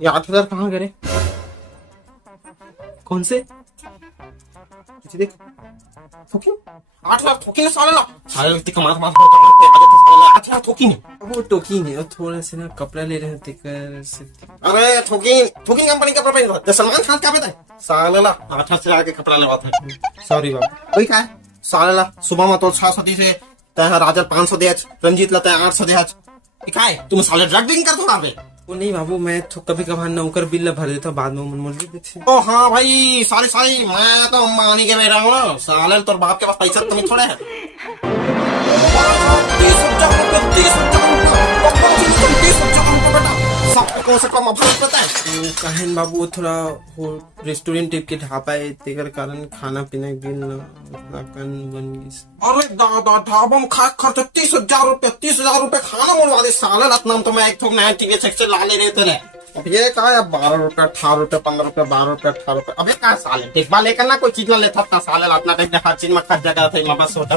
ये 8,000 कहाँ गए? कौन से? देख 8,00,000 ठोकी साले कमा 8,00,000 ठोकी वो टोकी नहीं, वो थोड़ा से ना कपड़ा ले रहे थे कर सकते। अरे ठोकी कंपनी कपड़ा पहन रहा सलमान खान क्या पता है साले 8,000 से आके कपड़ा लेवाता है। सॉरी बाबा वही क्या है साले सुबह में तो 600 से तय राजर 500 दे रंजीत लता 800 दे क्या है तुम साले ड्रग डीलिंग कर थोड़ा बे। वो नहीं बाबू, मैं तो कभी कभार नौकर बिल भर देता बाद में मुर्गी देते। ओ हाँ भाई सॉरी मैं तो अंबानी के मेरा हूँ ना साले तोर बाप के पास पैसा तुम्हें थोड़े है। 30,000 रुपये बेटा सबको कौन सा कम अफसर पता है। कहन बाबू वो थोड़ा वो रेस्टोरेंट टाइप के ढाबा है तेकर कारण खाना पीना बिल बन गई। अरे दादा ढाबा में खा खर्च 30,000 रुपये खाना मुड़वा दे साले इतना तो मैं एक थोक नया टीवी सेक्शन ला ले रहे थे। अब ये कहा है 12 रुपये 18 रुपये 15 रुपये 12 रुपये 18 रुपये। अबे कहा साले देखभाल लेकर ना कोई चीज ना लेता था साले इतना टाइम हर चीज में खर्च जगह था बस होता।